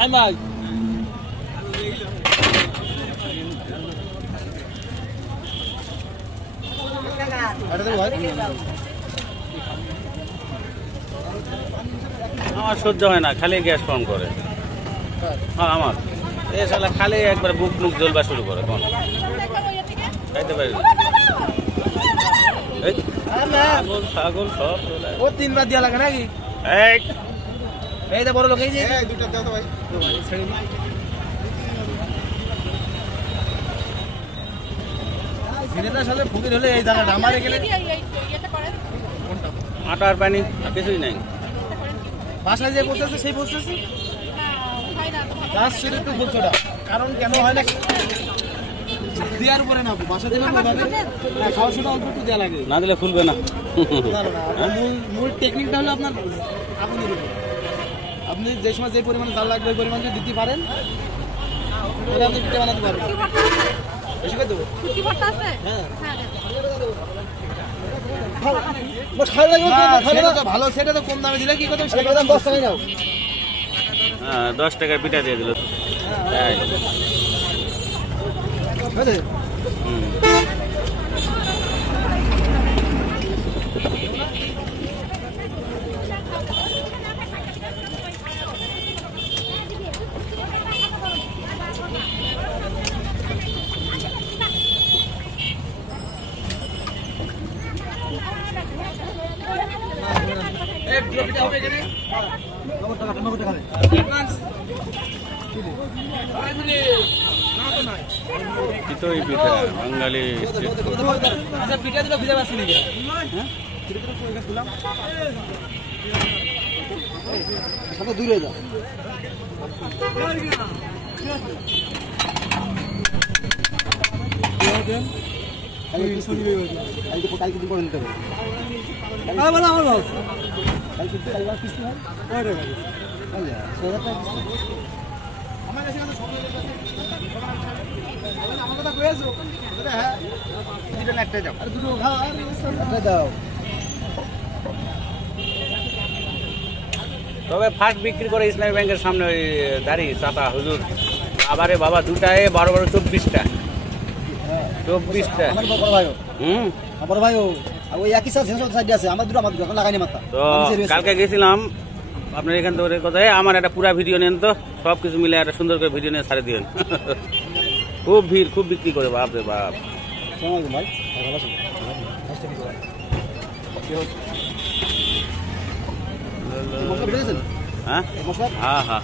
সাইমাই আমার সহ্য হয় না, খালি গ্যাস ফর্ম করে। হ্যাঁ আমার এ শালা খালি একবার বুক মুখ জ্বলবা শুরু করে, কোন খাইতে পারি ছাগল ছাগল সব ও 3 বার দিয়া লাগে নাকি? এই তো বড় লোক, এই যে দুইটা দাও তো ভাই। সিনেটা সালে ফুকির হলে এই জায়গাটা আমারে গেলে আটার পানি আর কিছুই নাই। বাসায় যে বসেছে সেই বসেছে গাছ ছেড়ে তো বলছোটা, কারণ কেন হয় না দেওয়ার উপরে না, বাসা দেবেন খাওয়া সোটা অল্প একটু দেওয়া লাগে, না দিলে ফুলবে না। মূল টেকনিকটা হলো আপনার আপনি যে সময় যে পরিমাণে জাল লাগবে ওই পরিমাণ যদি দিতে পারেন তাহলে আপনি পিঠা বানাতে পারবেন। বেশি করে দেবো ভালো, সেটা তো কম দামে দিলে কি করতে 10 টাকায় নাও। 10 টাকার পিঠা দিয়ে দিল। চিতই পিঠা বাঙালি পিঠা দিলে ভিজা পাচ্ছি নাকি? দূরে যাও তবে ফার্স্ট বিক্রি করে ইসলামী ব্যাংকের সামনে ওই দাড়ি চাপা হুজুর। আবারে বাবা দুটায় 12 24টা 24টা। বড় ভাই ওই একই সাইডে আছে, আমার দুটো এখন লাগাইনি মাথা। তো কালকে গেছিলাম আপনার এখান থেকে কোথায়, আমার একটা পুরা ভিডিও নেন তো, সব কিছু মিলে একটা সুন্দর করে ভিডিও নিয়ে ছাড়ে দিন। খুব ভিড়, খুব বিক্রি করে, বাপ রে বাপ। ভাই হ্যাঁ হ্যাঁ হ্যাঁ।